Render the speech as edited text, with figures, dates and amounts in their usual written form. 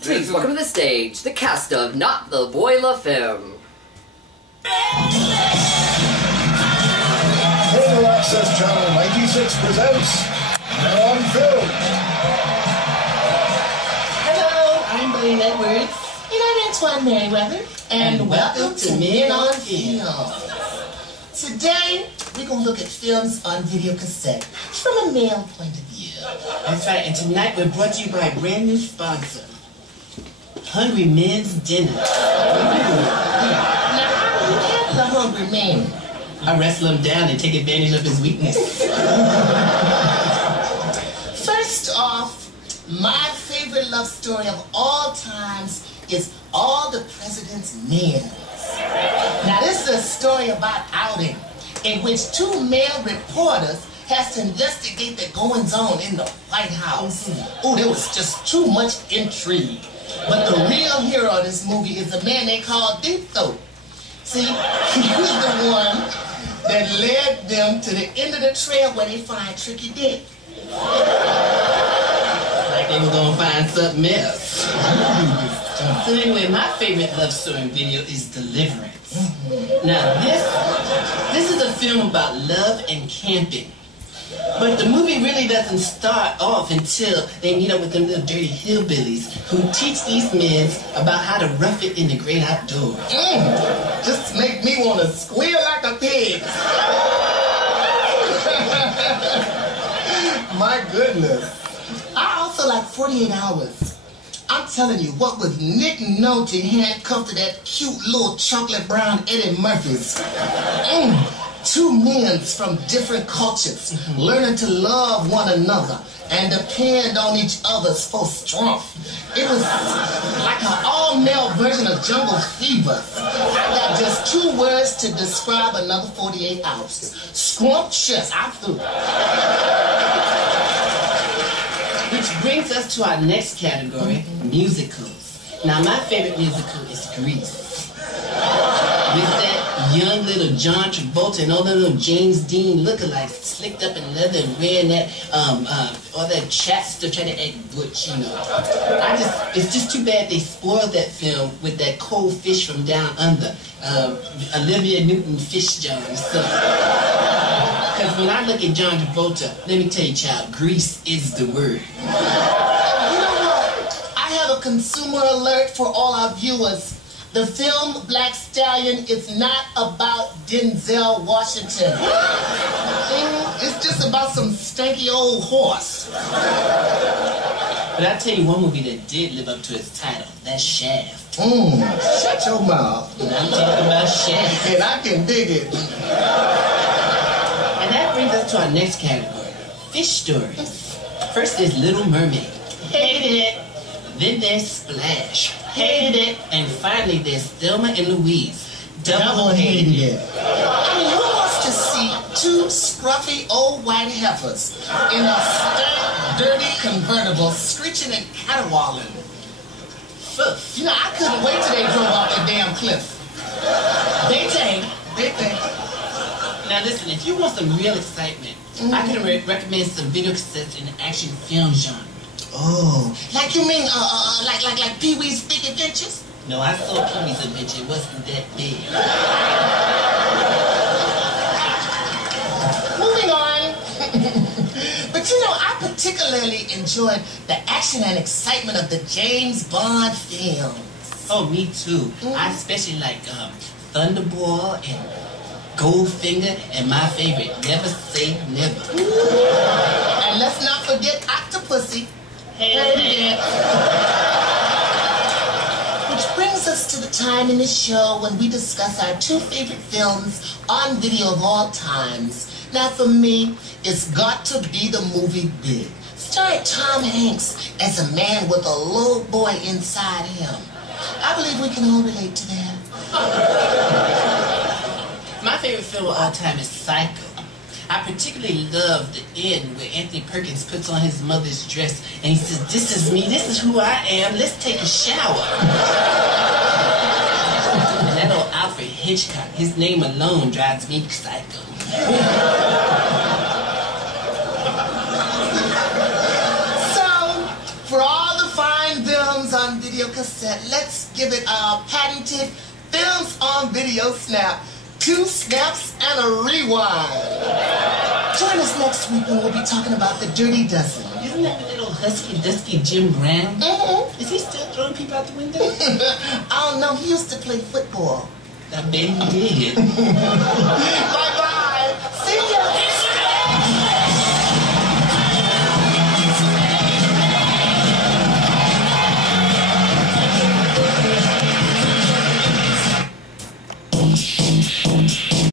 Please welcome to the stage the cast of Not the Boy La Femme. Cable Access Channel 96 presents Men on Film. Hello, I'm Blaine Edwards. And I'm Antoine Merriweather. And welcome to Men on Film. Today, we're going to look at films on video cassette from a male point of view. That's right, and tonight we're brought to you by a brand new sponsor, Hungry Men's Dinner. Now, how do you handle a hungry man? I wrestle him down and take advantage of his weakness. First off, my favorite love story of all times is All the President's Men. Now, this is a story about outing in which two male reporters has to investigate the goings-on in the White House. Oh, there was just too much intrigue. But the real hero of this movie is a man they call Deep Throat. See, he was the one that led them to the end of the trail where they find Tricky Dick. Like they were gonna find something else. So anyway, my favorite love story video is Deliverance. Now this is a film about love and camping. But the movie really doesn't start off until they meet up with them little dirty hillbillies who teach these men about how to rough it in the great outdoors. Just make me want to squeal like a pig. My goodness. I also like 48 Hours. I'm telling you, what was Nick Nolte handcuffed to that cute little chocolate brown Eddie Murphy's? Two men from different cultures learning to love one another and depend on each other's for strength. It was like an all-male version of Jungle Fever. I got just two words to describe another 48 Hours. Scrumptious. I'm through. Which brings us to our next category, musicals. Now my favorite musical is Grease. With that young little John Travolta and all the little James Dean lookalikes slicked up in leather and wearing that, all that chat stuff trying to act butch, you know. It's just too bad they spoiled that film with that cold fish from down under, Olivia Newton-Fitzgerald. So, because when I look at John Travolta, let me tell you, child, Grease is the word. You know what? I have a consumer alert for all our viewers. The film Black Stallion is not about Denzel Washington. It's just about some stanky old horse. But I'll tell you one movie that did live up to its title. That's Shaft. Shut your mouth. And I'm talking about Shaft. And I can dig it. And that brings us to our next category, fish stories. First is Little Mermaid. Hated it. Then there's Splash. Hated it. And finally there's Thelma and Louise. Double hated it. I mean, who wants to see two scruffy old white heifers in a stank, dirty convertible screeching and caterwauling? You know, I couldn't wait till they drove off that damn cliff. They think. Now listen, if you want some real excitement, I can recommend some video cassettes in the action film genre. Oh, like you mean, like Pee-wee's Big Adventures? No, I saw Pee-wee's Adventure. It wasn't that big. Moving on. But you know, I particularly enjoyed the action and excitement of the James Bond films. Oh, me too. I especially like Thunderball and Goldfinger and my favorite, Never Say Never. And let's not forget Octopussy. Which brings us to the time in the show when we discuss our two favorite films on video of all times. Now for me, it's got to be the movie Big, starring Tom Hanks as a man with a little boy inside him. I believe we can all relate to that. My favorite film of all time is Psycho. I particularly love the end where Anthony Perkins puts on his mother's dress and he says, "This is me, this is who I am, let's take a shower." And that old Alfred Hitchcock, his name alone drives me psycho. So, for all the fine films on set. Let's give it our patented Films on Video Snap. 2 snaps and a rewind. Join us next week when we'll be talking about The Dirty Dozen. Isn't that the little husky, dusky Jim Brown? Mm-hmm. Is he still throwing people out the window? I don't know. He used to play football. I bet he did. Bye,